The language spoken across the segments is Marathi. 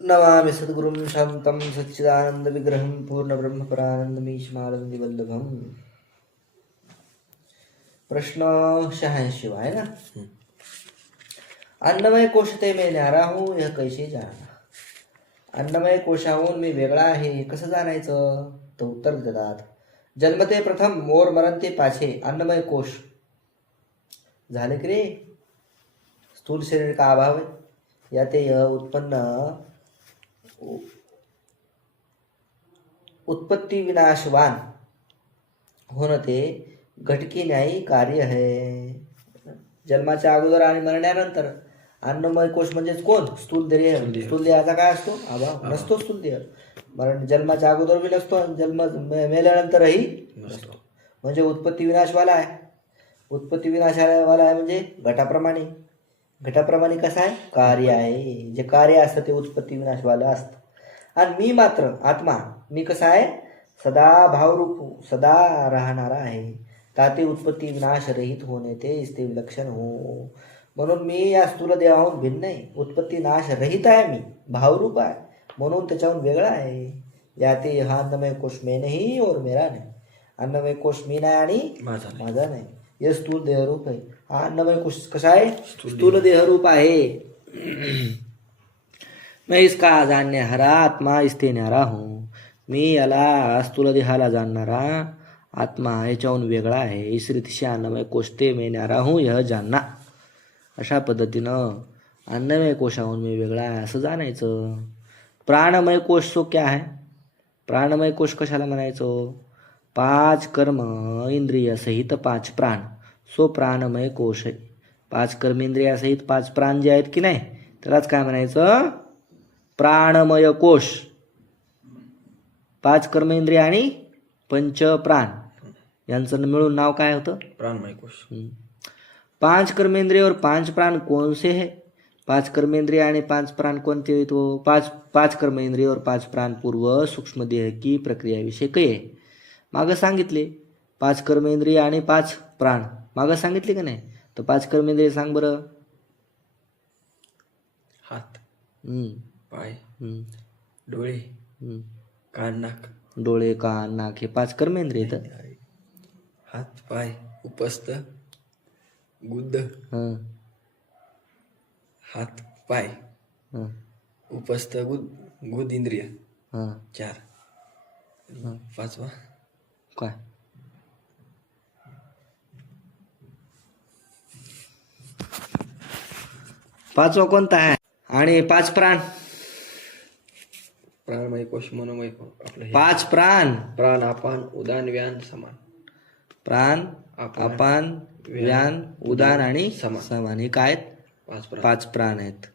नमामि सद्गुरुं शान्तं सच्चिदानन्दविग्रहं पूर्णब्रह्मपरानन्दमीशमानन्दवल्लभम्। प्रश्न 86 है ना। अन्नमय कोशते मैं न्यारा हूं यह कैसे जाना। अन्नमय कोशाहून मी वेगळा आहे हे कसं जाणायचं. तर उत्तर देतात, जन्मते प्रथम और मरणते पाछे अन्नमय कोश. झाले की रे. स्थूल शरीर का अभाव है याते यह उत्पन्न उत्पत्ति विनाशवान होणं ते घटकी न्यायी कार्य आहे. जन्माच्या अगोदर आणि मरण्यानंतर अन्नमय कोश म्हणजेच कोण. स्थूल देह. स्थूल देहाचा काय असतो. अभाव नसतो. स्थूल देह मरण जन्माच्या अगोदर बी नसतो, जन्म मेल्यानंतरही नसतो. म्हणजे उत्पत्ती विनाशवाला आहे. उत्पत्ती विनाशवाला आहे म्हणजे घटाप्रमाणे. घटाप्रमाणे कसं आहे. कार्य आहे. जे कार्य असतं ते उत्पत्ती विनाशवाला असतं. आणि मी मात्र आत्मा मी कसा आहे. सदा भावरूप सदा राहणारा आहे. ताते उत्पत्ती विनाश रहित होणे ते विलक्षण हो. म्हणून मी या स्थूल देहाहून भिन्न आहे. उत्पत्ती नाश रहित आहे. मी भावरूप आहे म्हणून त्याच्याहून वेगळा आहे. याते हा अन्नमय कोश मैं नहीं और मेरा नहीं. अन्नमय कोश मी नाही आणि माझा नाही. हे स्थूल देहरूप आहे. हा अन्नमय कोश कसा आहे. स्थूल देहरूप आहे. मैं इसका जानने हरा आत्मा इसते न्यारा हूँ. मी याला स्थूल देहाला जाणणारा आत्मा याच्याहून वेगळा आहे. इस रीतीशी अन्नमय कोशते मैं न्यारा हूँ यह जानना. अशा पद्धतीनं अन्नमय कोशाहून मी वेगळा आहे असं जाणायचं. प्राणमय कोश सो क्या है. प्राणमय कोश कशाला म्हणायचं. 5 कर्म इंद्रिय सहित 5 प्राण सो प्राणमय कोश आहे. 5 कर्मेंद्रियासहित 5 प्राण जे आहेत की नाही त्यालाच काय म्हणायचं. प्राणमय कोश. 5 कर्मेंद्रिय आणि 5 प्राण यांचं मिळून नाव काय होतं. प्राणमय कोश. 5 कर्मेंद्रिय और 5 प्राण कौन से है. 5 कर्मेंद्रिय आणि 5 प्राण कोणते आहेत. तो 5 कर्मेंद्रिय और 5 प्राण पूर्व सूक्ष्म देह की प्रक्रियाविषयी आहे. मागं सांगितले 5 कर्मेंद्रिय आणि 5 प्राण मागं सांगितले का नाही. तर 5 कर्मेंद्रिय सांग बरं. हात, पाय, डोळे, कान, नाक. डोळे कान नाक हे 5 कर्मेंद्रिय आहेत. हात पाय उपस्थ गुद्द. हात पाय उपस्थ गुद इंद्रिय 4. 5वा काय. 5वा कोणता आहे. आणि 5 प्राण. प्राणमय कोश मनोमय आपलं 5 प्राण. प्राण अपान उदान व्यान समान. प्राण अपान व्यान उदान आणि समान हे काय आहेत. 5 प्राण आहेत.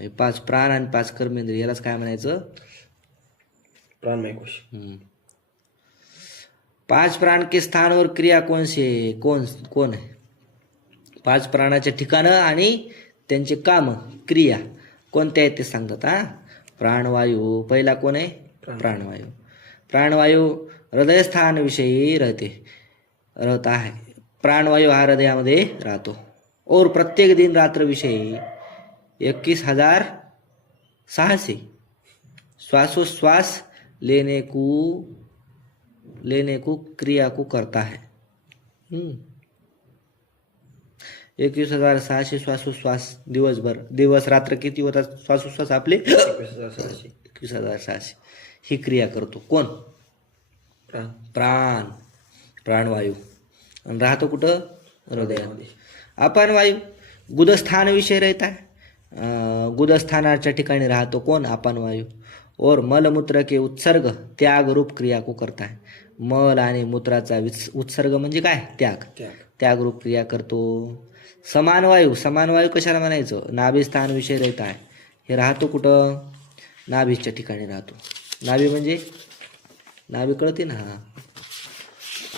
हे 5 प्राण आणि 5 कर्मेंद्रिय यालाच काय म्हणायचं. प्राणमय कोश. 5 प्राण के स्थानावर क्रिया कोण आहे. 5 प्राणाच्या ठिकाणं आणि त्यांचे काम क्रिया कोणत्या आहेत ते सांगतात. प्राणवायू पहिला कोण आहे. प्राणवायू. प्राणवायू हृदयस्थान विषयी रहता है. प्राणवायू हा हृदयामध्ये राहतो. और प्रत्येक दिन रात्र विषयी 21,600 श्वासोश्वास लेने को क्रिया को करता है. 21,600 श्वासोश्वास दिवसभर. दिवस रात्र किती होतात श्वासोश्वास आपले. 21,600 ही क्रिया करतो कोण. प्राणवायू. आणि राहतो कुठं हृदयामध्ये. अपान वायू गुदस्थान विषय रहता है. गुदस्थानाच्या ठिकाणी राहतो कोण. अपान वायू. और मलमूत्र के उत्सर्ग त्याग रूप क्रिया को करता है. मल आणि मूत्राचा उत्सर्ग म्हणजे काय. त्याग रूप क्रिया करतो. समान वायू. समान वायू कशाला म्हणायचं. नाभिस्थान विषय रहता है. हे राहतो कुठं. नाभीच्या ठिकाणी राहतो. नाभी म्हणजे नाभी कळते ना.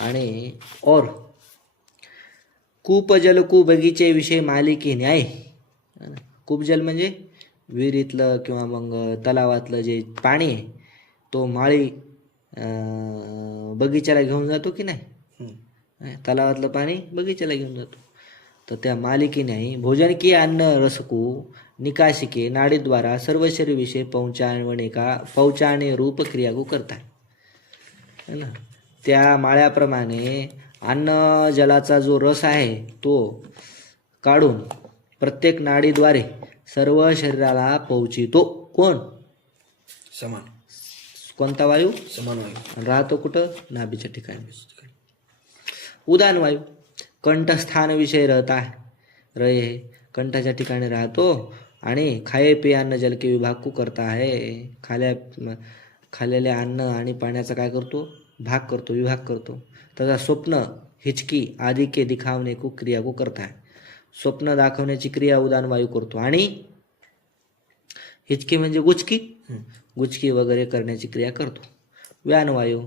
आणि और कूपजल कू बगीचे विषय मालिके न्याय. कूपजल म्हणजे विहिरीतलं किंवा मग तलावातलं जे पाणी आहे तो माळी बगीच्याला घेऊन जातो की नाही. तलावातलं पाणी बगीच्याला घेऊन जातो. तर त्या मालिकेने भोजन किए अन्न रस को निकाशिके नाडीद्वारा सर्व शरीर विषय पहुंचाने रूप क्रिया को करता है ना. त्या माळ्याप्रमाणे अन्न जलाचा जो रस आहे तो काढून प्रत्येक नाडीद्वारे सर्व शरीराला पोहोचितो. कोण? समान. कोणता वायू? समान वायू. आणि राहतो कुठं? नाभीच्या ठिकाणी. उदान वायू कंठस्थान विषय रहता है. रहे है कंठाच्या ठिकाणी राहतो आणि खाये पे अन्न जल के विभाग को करता है. खाल्लेले अन्न आणि पाण्याचा काय करतो? भाग करतो, विभाग करतो. तथा स्वप्न हिचकी आदि के दिखावने को क्रिया को करता है. स्वप्न दाखवण्याची क्रिया उदान वायू करतो आणि हिचकी म्हणजे गुचकी, गुचकी वगैरे करण्याची क्रिया करतो. व्यान वायू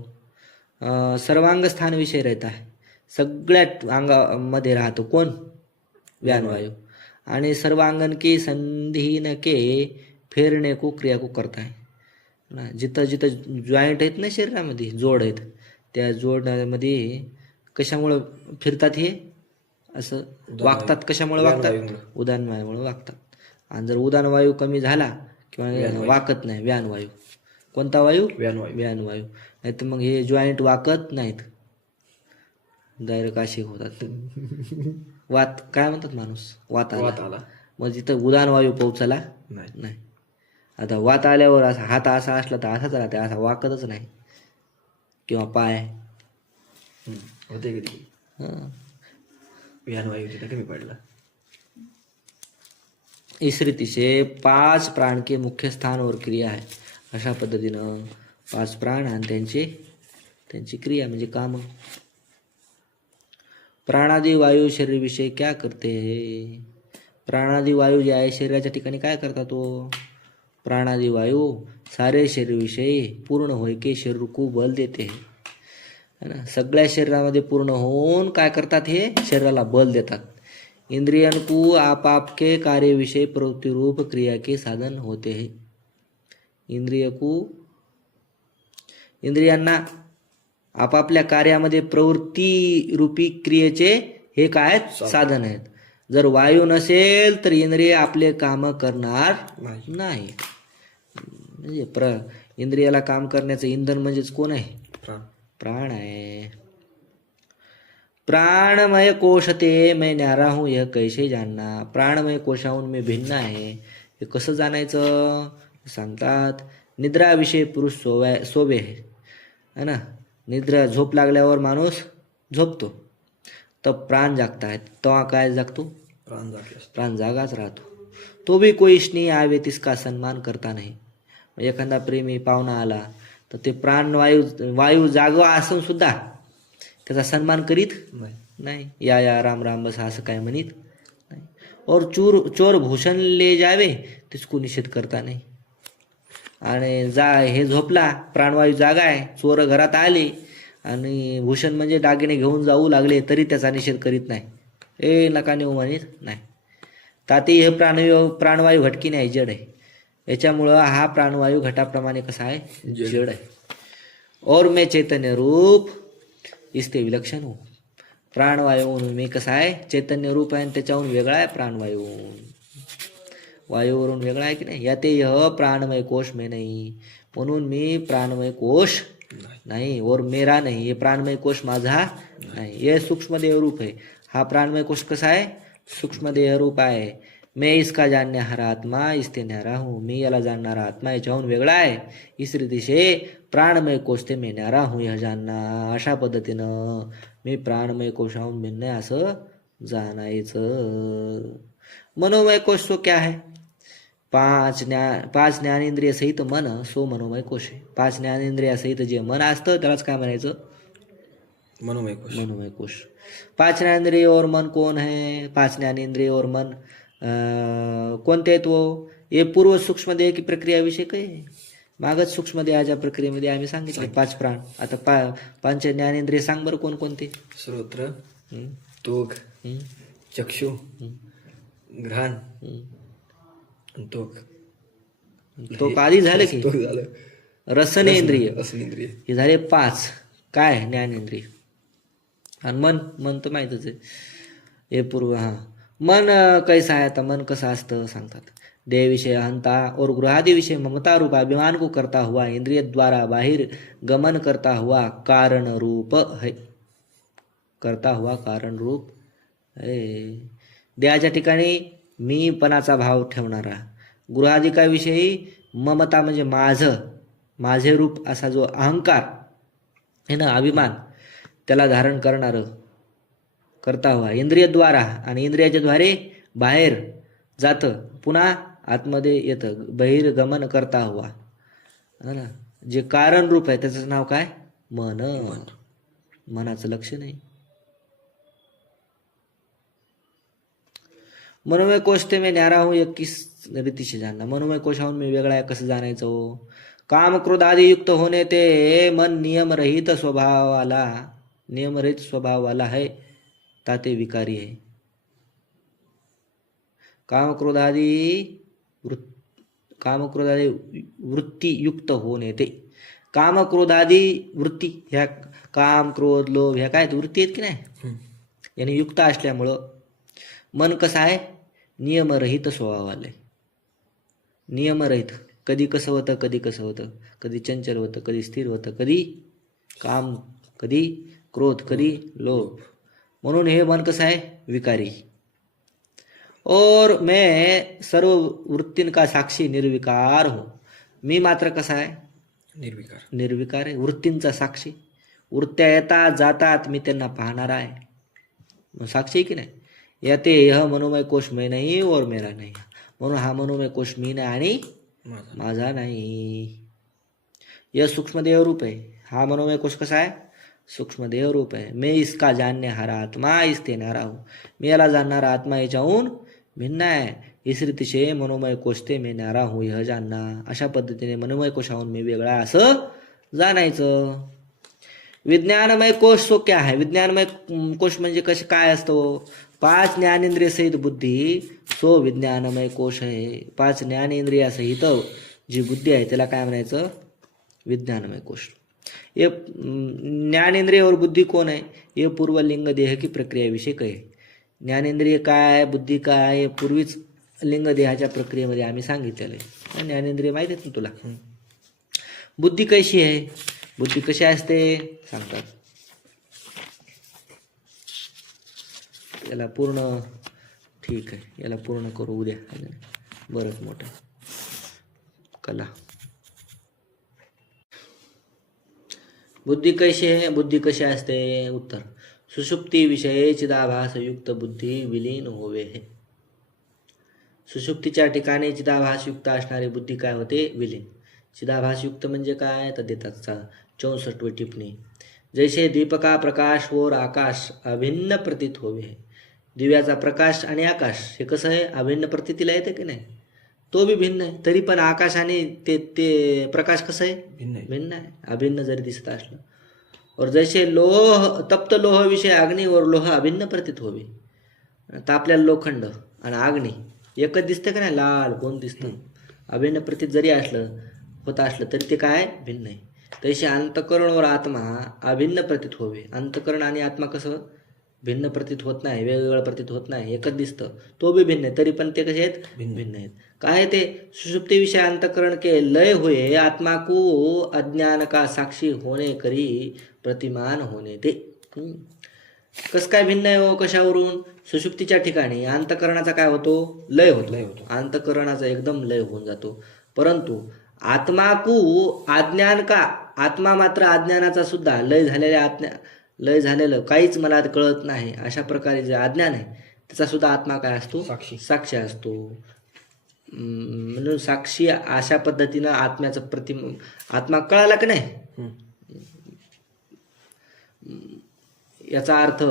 सर्वांग स्थान विषय रहता है. सगळ्या अंगामध्ये राहतो. कोण? व्यान वायू. आणि सर्वांगन की संधीन के फेरणे को क्रिया को करता है ना. जिथं जिथं जॉईंट आहेत ना शरीरामध्ये, जोड आहेत, त्या जोडमध्ये कशामुळं फिरतात? हे असं वागतात. कशामुळे वागतात? उदान वायूमुळे वागतात. आणि जर उदान वायू कमी झाला किंवा वाकत नाही, व्यान वायू. कोणता वायू? व्यान वायू. नाही तर मग हे जॉईंट वाकत नाहीत, डायरेक्ट असे होतात. वात काय म्हणतात माणूस? वात आला. मग जिथं उदान वायू पोहोचला नाही. आता वात आल्यावर असा हात असा असला तर असाच राहते, असा वाकतच नाही. किंवा पाय होते कधी व्यान वायू तिथे कमी पडला. इस रीति से 5 प्राण के मुख्य स्थान और क्रिया है. अशा पद्धतीनं 5 प्राण आणि त्यांची क्रिया म्हणजे काम. प्राणादी वायू शरीर विषय क्या करते है. प्राणादी वायू जे आहे शरीराच्या ठिकाणी काय करतात? तो प्राणादी वायू सारे शरीर विषयी पूर्ण होय के शरीर को बल देते है ना. सगळ्या शरीरामध्ये पूर्ण होऊन काय करतात? हे शरीराला बल देतात. इंद्रियन को आप के कार्य विषय प्रवृत्ति रूप क्रिया के साधन होते हैं. इंद्रियांना आपापल्या कार्यामध्ये प्रवृत्ती रूपी क्रियेचे हे काय साधन आहेत. जर वायू नसेल तर इंद्रिय आपले काम करणार नाही. म्हणजे इंद्रियाला काम करण्याचं इंधन म्हणजेच कोण आहे? प्राण आहे. प्राणमय कोश ते मैं न्यारा हूँ यह कैसे जानना. प्राणमय कोशाहून मी भिन्न आहे हे कसं जाणायचं? सांगतात निद्राविषयी पुरुष सोवे है ना. निद्रा झोप लागल्यावर माणूस झोपतो तर प्राण जागतायत. तेव्हा काय जागतो? प्राण जागाच राहतो. तो भी कोई स्नेह आवे तिसका सन्मान करता नाही. एखादा प्रेमी पाहुणा आला तर ते प्राण वायू जागवा असून सुद्धा त्याचा सन्मान करीत नाही. या राम राम बस असं काय म्हणत नाही. और चोर भूषण ले जावे तिसको निषेध करता नाही. आणि हे झोपला, प्राणवायू जागा आहे, चोर घरात आले आणि भूषण म्हणजे दागिने घेऊन जाऊ लागले तरी त्याचा निषेध करीत नाही. नका नेऊ म्हणत नाही. ताते हे प्राणवायू घटकी नाही, जड आहे. याच्यामुळं हा प्राणवायू घटाप्रमाणे कसा आहे? जड आहे. और मैं चैतन्य रूप इसते विलक्षण हो. प्राणवायूहून मी कसा आहे? चैतन्य रूप आहे, त्याच्याहून वेगळा आहे. प्राणवायू वायूवरून वेगळा आहे की नाही. याते यह प्राणमय कोश में नाही, म्हणून मी प्राणमय कोश नाही. और मेरा नाही, हे प्राणमय कोश माझा नाही. हे सूक्ष्म देह रूप आहे. हा प्राणमय कोश कसा आहे? सूक्ष्म देह रूप आहे. मैं इसका जानने हारा आत्मा इसते न्यारा हूँ. मी याला जाणणारा आत्मा याच्याहून वेगळा आहे. इस रीति से प्राणमय कोश ते मैं न्यारा हूँ यह जानना. अशा पद्धतीनं मी प्राणमय कोशाहून भिन्न आहे असं जाणायचं. मनोमय कोश तो क्या है? 5 ज्ञानेंद्रिय सहित मन सो मनोमय कोश आहे. 5 ज्ञानेंद्रिया सहित जे मन असतं त्यालाच काय म्हणायचं? मनोमय कोश. मनोमय कोश. 5 ज्ञानेंद्रिय और मन कौन है? 5 ज्ञानेंद्रिय और मन कोणते आहेत? वो हे पूर्व सूक्ष्म देह की प्रक्रियाविषयी काय मागच सूक्ष्म देहाच्या प्रक्रियेमध्ये आम्ही सांगितले 5 प्राण. आता 5 ज्ञानेंद्रिय सांग बरं कोणकोणते? श्रोत्र, त्वग, चक्षु, घ्राण, तो आधी झालं की रसनेंद्रिय हे झाले 5 काय? ज्ञानेंद्रिय. आणि मन तर माहितच आहे हे पूर्व. मन कैसा आहे? आता मन कसं असतं सांगतात. देह विषय अहंता और गृहादि विषय ममता रूप अभिमान को करता हुआ इंद्रिय द्वारा बाहिर गमन करता हुआ कारण रूप है, करता हुआ कारण रूप है. देहाच्या ठिकाणी मीपणाचा भाव ठेवणारा, गृहादिकाविषयी ममता म्हणजे माझे रूप असा जो अहंकार आहे ना, अभिमान, त्याला धारण करता हुआ इंद्रियद्वारा, आणि इंद्रियाच्या द्वारे बाहेर जातं, पुन्हा आतमध्ये येतं, बहिर्गमन करता हुआ, है ना, जे कारण रूप आहे त्याचं नाव काय? मन. मनाचं लक्ष नाही. मनोमय कोश ते मैं न्यारा हूं 21 रीति से जानना. मनोमय कोशाहून मी वेगळा आहे कसं जाणायचं हो? काम क्रोध आदि युक्त होणे ते मन नियमरहित स्वभावाला है, ताते विकारी है. काम क्रोधादी वृत्ती युक्त होणे ते, काम क्रोधादी वृत्ती, ह्या काम क्रोध लोभ ह्या काय वृत्ती आहेत की नाही, याने युक्त असल्यामुळं मन कसं आहे? नियमरहित स्वभावाला. नियमरहित, कधी कसं होतं, कधी कसं होतं, कधी चंचल होतं, कधी स्थिर होतं, कधी काम, कधी क्रोध, कधी लोभ. म्हणून हे मन कसं आहे? विकारी. और मैं सर्व वृत्तीन का साक्षी निर्विकार हूं. मी मात्र कसा आहे? निर्विकार आहे. वृत्तींचा साक्षी. वृत्त्या येतात जातात, मी त्यांना पाहणारा आहे, मग साक्षी की नाही. याते यह मनोमय कोश मैं नहीं और मेरा नहीं. म्हणून हा मनोमय कोश मी नाही आणि माझा नाही. यह सूक्ष्मदेह रूप आहे. हा मनोमय कोश कसा आहे? सूक्ष्मदेह रूप आहे. मैं इसका जानने हारा आत्मा इसते नारा हूं. मी याला जाणणारा आत्मा याच्याहून भिन्न आहे. इस रीति से मनोमय कोश ते मैं नारा हूं यह जानना. अशा पद्धतीने मनोमय कोशाहून मी वेगळा आहे असं जाणायचं. विज्ञानमय कोश तो क्या है? विज्ञानमय कोश म्हणजे काय असतो? 5 ज्ञानेंद्रिय सहित बुद्धी सो विज्ञानमय कोश आहे. 5 ज्ञानेंद्रिया सहित जी बुद्धी आहे त्याला काय म्हणायचं? विज्ञानमय कोश. ये ज्ञानेंद्रिय और बुद्धि कौन है? ये पूर्वलिंग देह की प्रक्रिया विषय कहे. ज्ञानेंद्रिय काय आहे, बुद्धी काय आहे, पूर्वीच लिंग देहाच्या प्रक्रियेमध्ये आम्ही सांगितलेलं आहे. ज्ञानेंद्रिय माहिती आहे ना तुला. बुद्धी कशी आहे? बुद्धी कशी असते सांगतात. याला पूर्ण ठीक आहे, याला पूर्ण करू उद्या, बरंच मोठं कला. बुद्धी कशी आहे? बुद्धी कशी असते? उत्तर, सुषुप्ती विषये चिदाभास युक्त बुद्धी विलीन होवे है. सुषुप्तीच्या ठिकाणी चिदाभास युक्त असणारी बुद्धी काय होते? विलीन. चिदाभास युक्त म्हणजे काय तर देतात 64वी टिप्पणी. जैसे दीपका प्रकाश और आकाश अभिन्न प्रतीत होवे है. दिव्याचा प्रकाश आणि आकाश हे कसं आहे? अभिन्न प्रतीतीला येते की नाही? तो बी भिन्न आहे, तरी पण आकाश आणि ते प्रकाश कसं आहे? भिन्न आहे, अभिन्न जरी दिसत असलं. और जैसे लोह तप्त लोह विषय अग्नि और लोह अभिन्न प्रतीत होवे. तापलेला लोखंड आणि अग्नी एकच दिसतं का नाही? लाल कोण दिसतं? अभिन्न प्रतीत जरी होत असलं तरी ते काय? भिन्न आहे. तसे अंतकरण और आत्मा अभिन्न प्रतीत होवे. अंतकरण आणि आत्मा कसं भिन्न प्रतीत होत नाही, वेगवेगळं प्रतीत होत नाही, एकच दिसतं, तो भी भिन्न आहे, तरी पण ते कसे आहेत? भिन्न आहेत. काय ते? सुषुप्ति विषय अंतकरण के लय हुए आत्मा को अज्ञान का साक्षी होणे करी प्रतिमान होणे ते. कसं काय भिन्न आहे हो? कशावरून? सुषुप्तीच्या ठिकाणी अंतकरणाचा काय होतो? लय होतो. अंतकरणाचा एकदम लय होऊन जातो. परंतु आत्मा को अज्ञान का, आत्मा मात्र अज्ञानाचा सुद्धा लय झालेलं काहीच मला कळत नाही अशा प्रकारे जे अज्ञान आहे त्याचा सुद्धा आत्मा काय असतो? साक्षी असतो. म्हणून साक्षी अशा पद्धतीनं आत्म्याचं आत्मा कळाला की नाही, याचा अर्थ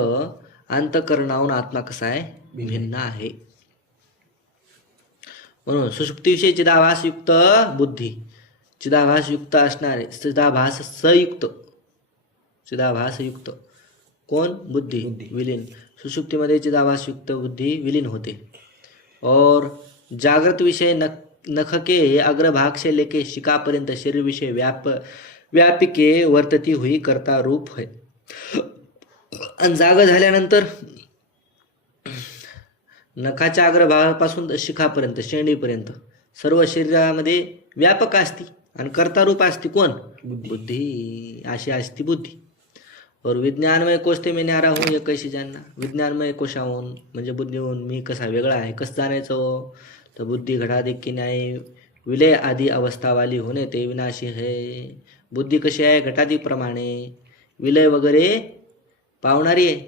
अंतकरणाहून आत्मा कसा आहे? भिन्न आहे. म्हणून सुषुप्तीविषयी चिदाभास युक्त बुद्धी, चिदाभास युक्त असणारे, चिदाभास युक्त कोण? बुद्धी विलीन. सुषुप्तीमध्ये चिदाभास युक्त बुद्धी विलीन होते. और जागृत विषय नख के अग्रभाग से लेके शिकापर्यंत शरीर विषय व्यापिके वर्तती हुई करता रूप है. आणि जाग झाल्यानंतर नखाच्या अग्रभागापासून शिखापर्यंत शेंडीपर्यंत सर्व शरीरामध्ये व्यापक असती आणि कर्तारूप असती कोण? बुद्धी. अशी असती बुद्धी. और विज्ञानमय कोश ते मी न्यारा हूँ हे कैसे जानना? विज्ञानमय कोशाहून म्हणजे बुद्धीहून मी कसा वेगळा आहे कसं जाणायचं? तर बुद्धी घटाधिक की न्याय विलय आदी अवस्था वाली होणे ते विनाशी है. बुद्धी कशी आहे? घटादिप्रमाणे विलय वगैरे पावणारी आहे,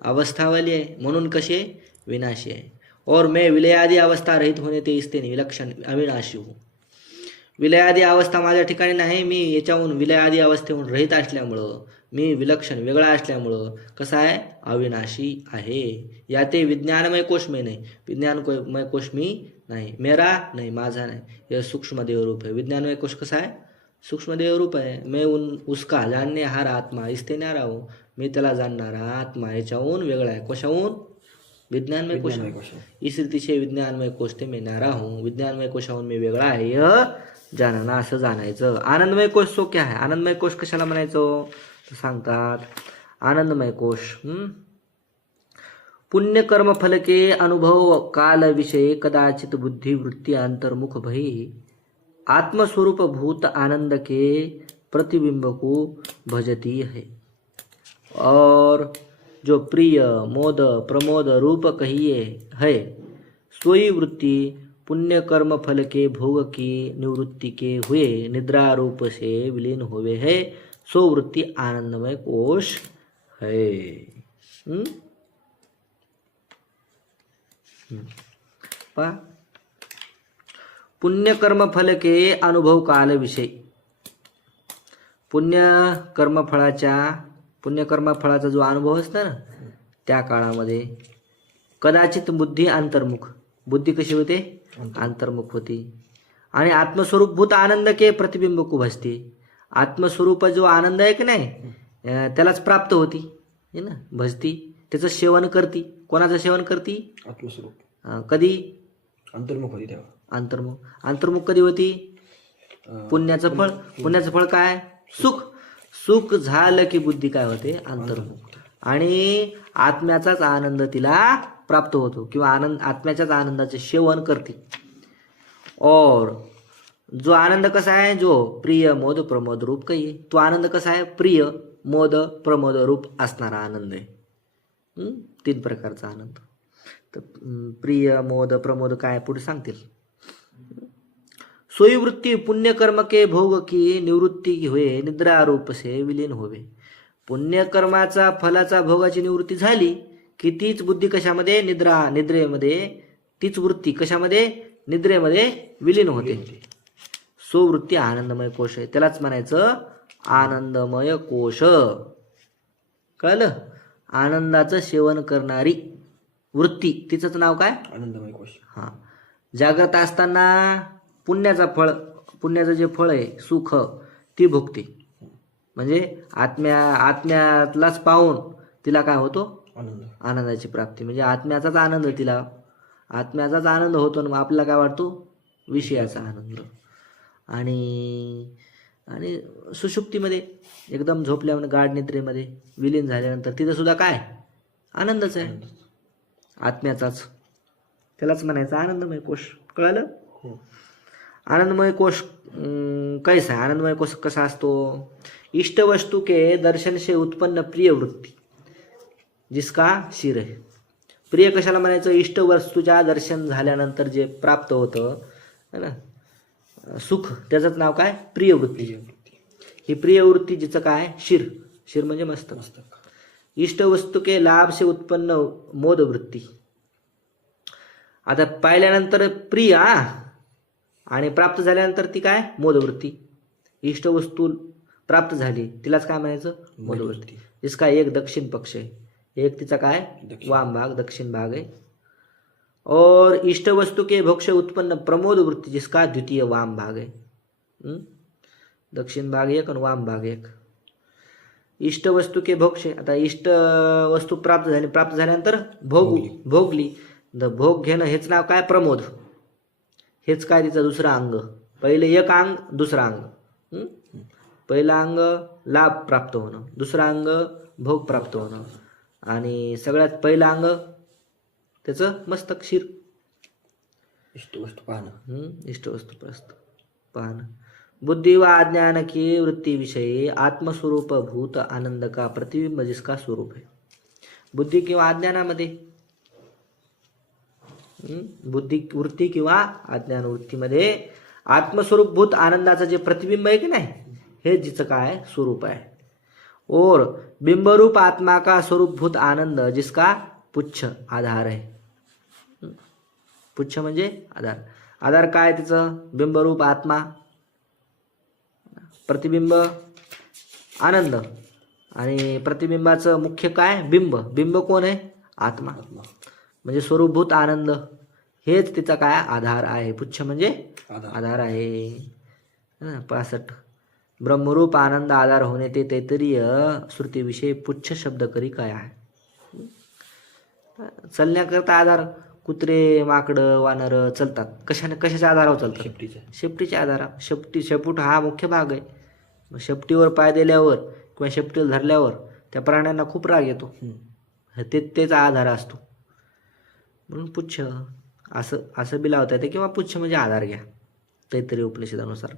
अवस्थावाली आहे, म्हणून कसे? विनाशी आहे. और मैं विलय आदी अवस्था रहित होणे ते इसते विलक्षण अविनाशी हूँ. विलय आदी अवस्था माझ्या ठिकाणी नाही, मी याच्याहून विलय आदी अवस्थेहून रहित असल्यामुळं, मी विलक्षण वेगळा असल्यामुळं कसा आहे? अविनाशी आहे. या ते विज्ञानमय कोश मी नाही, विज्ञानमय कोश मी नाही, मेरा नाही, माझा नाही. हे सूक्ष्मदेव रूप आहे. विज्ञानमय कोश कसा आहे? सूक्ष्मदेव रूप आहे. मैं उसका जानने हार आत्मा इसते न्यारा हूँ. मी त्याला जाणणारा आत्मा याच्याहून वेगळा आहे. कशाहून? विज्ञानमय कोश. इस रीति से विज्ञानमय कोश ते मी न्यारा हूँ. विज्ञानमय कोशाहून मी वेगळा आहे यह जाणणं, असं जाणायचं. आनंदमय कोश सो क्या आहे? आनंदमय कोश कशाला म्हणायचं? तर सांगतात आनंदमय कोश पुण्य कर्म फल के अनुभव काल विषय कदाचित बुद्धि वृत्ति अंतर्मुख भई आत्मस्वरूप भूत आनंद के प्रतिबिंब को भजती है. और जो प्रिय मोद प्रमोद रूप कहिए है सोई वृत्ति पुण्य कर्म फल के भोग की निवृत्ति के हुए निद्रा रूप से विलीन होवे है, सो वृत्ति आनंदमय कोश है. पा पुण्य कर्म फल के अनुभव काल विषय. पुण्यकर्मफळाचा जो अनुभव असतो ना त्या काळामध्ये कदाचित बुद्धी अंतर्मुख, बुद्धी कशी होते? अंतर्मुख होती. आणि आत्मस्वरूप भूत आनंद के प्रतिबिंब को भजते. आत्मस्वरूप जो आनंद आहे की नाही त्यालाच प्राप्त होती है ना, भजती. त्याचं सेवन करती. कोणाचं सेवन करती? आत्मस्वरूप. कधी? अंतर्मुख होती तेव्हा. अंतर्मुख कधी होती? पुण्याचं फळ. पुण्याचं फळ काय? सुख. सुख झालं की बुद्धी काय होते? अंतर्मुख. आणि आत्म्याचाच आनंद तिला प्राप्त होतो किंवा आत्म्याच्याच आनंदाचे सेवन करते. और जो आनंद कसा आहे? जो प्रिय मोद प्रमोद रूप काही. तो आनंद कसा आहे? प्रिय मोद प्रमोद रूप असणारा आनंद आहे. 3 प्रकारचा आनंद. तर प्रिय मोद प्रमोद काय पुढे सांगतील. सोई वृत्ती पुण्य कर्म के भोग की निवृत्ती हुए निद्रा रूप से विलीन होवे. पुण्यकर्माचा फलाचा भोगाची निवृत्ती झाली की तीच बुद्धी कशामध्ये? निद्रेमध्ये तीच वृत्ती कशामध्ये? निद्रेमध्ये विलीन होते. सो वृत्ती आनंदमय कोश आहे. त्यालाच म्हणायचं आनंदमय कोश. कळलं? आनंदाचं सेवन करणारी वृत्ती, तिचं नाव काय? आनंदमय कोश. हा. जागृत असताना पुण्याचं जे फळ आहे सुख ती भोगते. म्हणजे आत्म्यातलाच पाहून तिला काय होतो? आनंदाची प्राप्ती. म्हणजे आत्म्याचाच आनंद होतो. मग आपल्याला काय वाटतो? विषयाचा आनंद. आणि सुषुप्तीमध्ये एकदम झोपल्यावर गाढ निद्रेमध्ये विलीन झाल्यानंतर तिथं सुद्धा काय? आनंदच आहे आत्म्याचाच. त्यालाच म्हणायचं आनंदमय कोश. कळलं? आनंदमय कोश कैसा है? आनंदमय कोश कसा असतो? इष्ट वस्तु के दर्शन से उत्पन्न प्रिय वृत्ती जिसका शिर है. प्रिय कशाला म्हणायचं? इष्ट वस्तूच्या दर्शन झाल्यानंतर जे प्राप्त होतं है ना सुख, त्याचंच नाव काय? प्रिय वृत्ती. ही प्रिय वृत्ती जिचं काय? शिर म्हणजे मस्तक. इष्ट वस्तू के लाभ से उत्पन्न मोद वृत्ती. आता पाहिल्यानंतर प्रिय आणि प्राप्त झाल्यानंतर ती काय? मोदवृत्ती. इष्ट वस्तू प्राप्त झाली तिलाच काय म्हणायचं? मोदवृत्ती. जिसका एक दक्षिण पक्ष आहे, एक तिचा काय? वाम भाग, दक्षिण भाग आहे. और इष्ट वस्तु के भोक्ष उत्पन्न प्रमोद वृत्ती जिसका द्वितीय वाम भाग आहे. दक्षिण भाग एक आणि वाम भाग एक. इष्ट वस्तू के भोक्ष, आता इष्ट वस्तू प्राप्त झाल्यानंतर भोगली. भोग घेणं हेच नाव काय? प्रमोद. हेच काय? तिचं दुसरं अंग. पहिले एक अंग, दुसरं अंग. पहिलं अंग लाभ प्राप्त होणं, दुसरं अंग भोग प्राप्त होणं, आणि सगळ्यात पहिलं अंग त्याचं मस्तक शिर. इष्टवस्तू पाहणं. इष्टवस्तू पाहणं. बुद्धि व अज्ञान की वृत्ति विषयी आत्मस्वरूप भूत आनंद का प्रतिबिंब जिसका स्वरूप है. बुद्धी किंवा अज्ञानामध्ये बुद्धी वृत्ती किंवा अज्ञान वृत्तीमध्ये आत्मस्वरूपभूत आनंदाचं जे प्रतिबिंब आहे की नाही, हे जिचं काय स्वरूप आहे. और बिंबरूप आत्मा का स्वरूपभूत आनंद जिसका पुच्छ आधार आहे. पुच्छ म्हणजे आधार. आधार काय तिचं? बिंबरूप आत्मा, प्रतिबिंब आनंद, आणि प्रतिबिंबाचं मुख्य काय? बिंब. बिंब कोण आहे? आत्मा. म्हणजे स्वरूपभूत आनंद हेच तिचा काय आधार आहे. पुच्छ म्हणजे आधार आहे. 65. ब्रह्मरूप आनंद आधार होणे ते तैतरीय श्रुतीविषयी पुच्छ शब्द करी काय आहे. चलण्याकरता आधार. कुत्रे, माकडं, वानर चालतात कशाच्या आधारावर चालतात? शेपटीच्या आधारावर. शेपूट हा मुख्य भाग आहे. मग शेपटीवर पाय दिल्यावर किंवा शेपटीला धरल्यावर त्या प्राण्यांना खूप राग येतो. तेच आधार असतो. म्हणून पुच्छ असं बी लावता येते, किंवा पुच्छ म्हणजे आधार घ्या तैतरीय उपनिषदानुसार.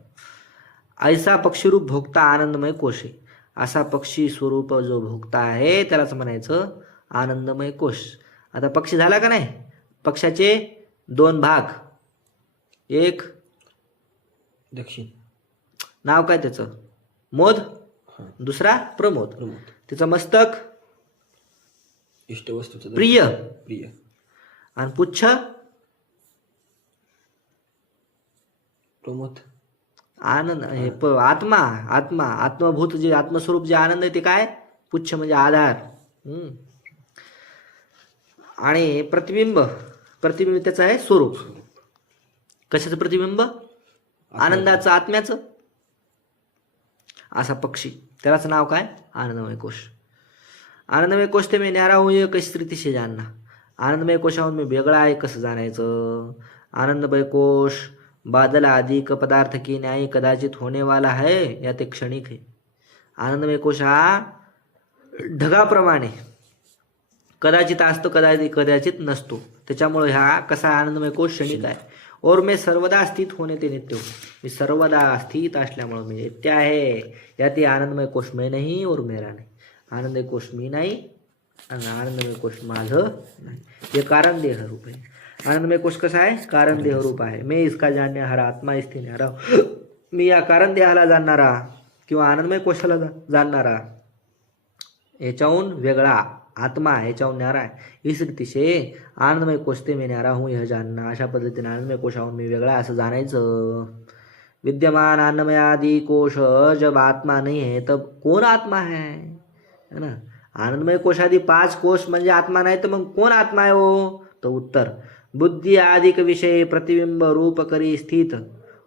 ऐसा पक्षीरूप भोगता आनंदमय कोश आहे. असा पक्षी स्वरूप जो भोगता आहे त्यालाच म्हणायचं आनंदमय कोश. आता पक्षी झाला का नाही? पक्षाचे 2 भाग. एक दक्षिण, नाव काय त्याचं? मोद. दुसरा प्रमोद. त्याचं मस्तक इष्टवस्तूचं प्रिय. प्रिय. आणि पुच्छ प्रमोद. आनंद. हे आत्मा. आत्मभूत जे आत्मस्वरूप जे आनंद आहे ते काय? पुच्छ म्हणजे आधार. आणि प्रतिबिंब त्याचं आहे स्वरूप. कशाचं प्रतिबिंब? आनंदाचं, आत्म्याचं. असा पक्षी, त्यालाच नाव काय? आनंदमय कोश. आनंदमय कोश ते मी न्यारा हूँ ये कशी स्थिती से जानना. आनंदमय कोशाहून मी वेगळा आहे कसं जाणायचं? आनंदमय कोश बादल आदि क पदार्थ की न्याय कदाचित होने वाला है या ते क्षणिक है. आनंदमय कोश हा ढगाप्रमाणे कदाचित असतो, कदाचित नसतो. त्याच्यामुळे हा कसा आनंदमय कोश क्षणिक आहे. और मैं सर्वदा स्थित होणे ते नित्य हूँ. मी सर्वदा स्थित असल्यामुळे मी नित्य आहे. यात आनंदमय कोश मैं नहीं और मेरा नहीं. आनंदमय कोश मी नाही आणि आनंदमय कोश माझं नाही. हे कारण देह रूप आहे. आनंदमय कोश कसा आहे? कारण देह रूप आहे. मैं इसका जानने हारा आत्मा स्थित न्यारा. मी या कारण देहाला जाणणारा किंवा आनंदमय कोशाला जाणणारा, याच्याहून वेगळा आत्मा याच्याहून न्यारा आहे. इस रीती से आनंदमय कोश ते मी न्यारा हूँ यह जानना. अशा पद्धतीने आनंदमय कोशाहून मी वेगळा असं जाणायचं. विद्यमान अन्नमय आदि कोश जब आत्मा नहीं है तब कौन आत्मा है ना. आनंदमय कोशादी 5 कोश म्हणजे आत्मा नाही तर मग कोण आत्मा आहे हो? तो उत्तर बुद्धि आदिक विषय प्रतिबिंब रूप करी स्थित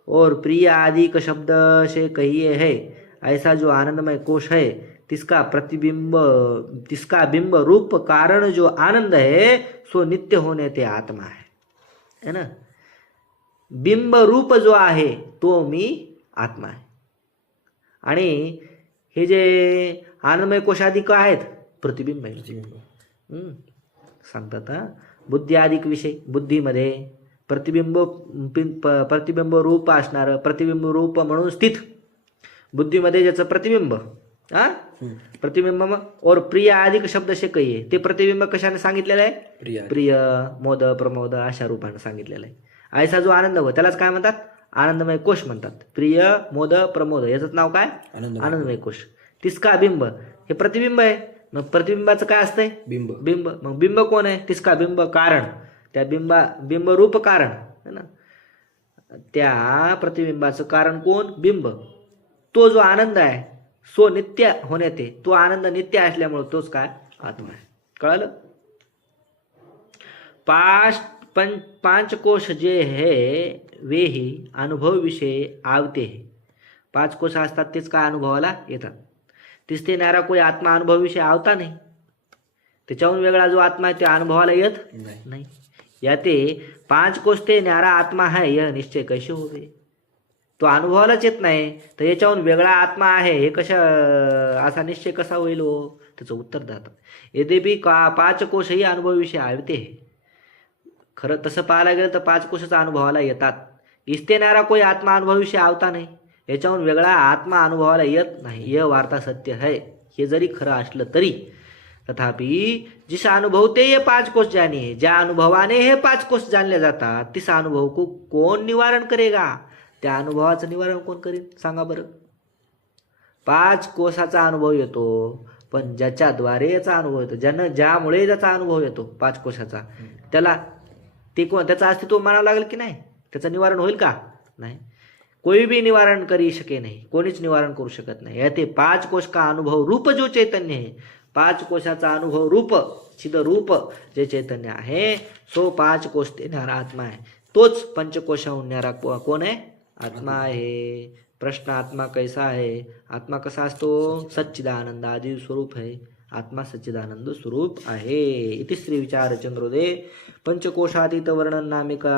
और प्रिय आदिक शब्द से कहिए है. ऐसा जो आनंदमय कोश है तिसका बिंब रूप कारण जो आनंद है सो नित्य होने ते आत्मा है ना. बिंब रूप जो आहे तो मी आत्मा आहे. आणि हे जे आनंदमय कोशाधिक आहेत प्रतिबिंब आहे. सांगतात बुद्धी अधिक विषय. बुद्धीमध्ये प्रतिबिंब रूप असणारं प्रतिबिंब रूप म्हणून स्थित. बुद्धीमध्ये ज्याचं प्रतिबिंब प्रतिबिंब और प्रिय अधिक शब्द से कहिए. ते प्रतिबिंब कशाने सांगितलेलं आहे? प्रिय, मोद, प्रमोद अशा रूपाने सांगितलेलं आहे. ऐसा जो आनंद हो त्यालाच काय म्हणतात? आनंदमय कोश म्हणतात. प्रिय, मोद, प्रमोद याचंच नाव काय? आनंदमय कोश. तिसका बिंब हे प्रतिबिंब आहे. मग प्रतिबिंबाचं काय असतंय? बिंब. मग बिंब कोण आहे? तिसका बिंब कारण. त्या बिंब रूप कारण है ना. त्या प्रतिबिंबाचं कारण कोण? बिंब. तो जो आनंद आहे सो नित्य होण्यात आहे. तो आनंद नित्य असल्यामुळे तोच काय? आत्मा आहे. कळलं? 5 कोश जे है वे ही अनुभव विषय आवते है. 5 कोश असतात तेच काय अनुभवाला येतात. तिसते न्यारा कोई आत्मा अनुभव विषय आवता नाही. त्याच्याहून वेगळा जो आत्मा आहे ते अनुभवाला येत नाही. याते 5 कोश ते न्यारा आत्मा है यह निश्चय कैसे होवे. तो अनुभवालाच येत नाही तर याच्याहून वेगळा आत्मा आहे हे असा निश्चय कसा होईल हो? त्याचं उत्तर देतात. यद्यपि 5 कोश ही अनुभव विषय आवते है खरं तसं पाहायला गेलं तर 5 कोशच अनुभवाला येतात. इसते नारा कोई आत्मा अनुभवाविषयी आवता नाही. याच्याहून वेगळा आत्मा अनुभवाला येत नाही. यह वार्ता सत्य है. हे जरी खरं असलं तरी तथापि जिस अनुभवते ये 5 कोश जाने, ज्या अनुभवाने हे 5 कोश जाणले जातात, तिस अनुभव को कोण निवारण करेगा? त्या अनुभवाचं निवारण कोण करेल सांगा बरं. 5 कोशाचा अनुभव येतो, पण ज्याच्याद्वारे याचा अनुभव येतो, ज्यामुळे ज्याचा अनुभव येतो 5 कोशाचा, त्याला ते कोण, त्याचं अस्तित्व मानावं लागेल की नाही? त्याचं निवारण होईल का? नाही. कोई भी निवारण करी शके नाही. कोणीच निवारण करू शकत नाही. या ते 5 कोश का अनुभव रूप जो चैतन्य आहे, 5 कोशाचा अनुभव रूप चिद रूप जे चैतन्य आहे, सो 5 कोश देणारा आत्मा आहे. तोच पंचकोशाहून न्यारा कोण आहे? आत्मा आहे. प्रश्न आत्मा कैसा आहे? आत्मा कसा असतो? सच्चिदानंद आदी स्वरूप आहे. आत्मा सच्चिदानंद स्वरूप आहे. इति श्री विचार चंद्रोदय पंचकोशातीत वर्णन नामिका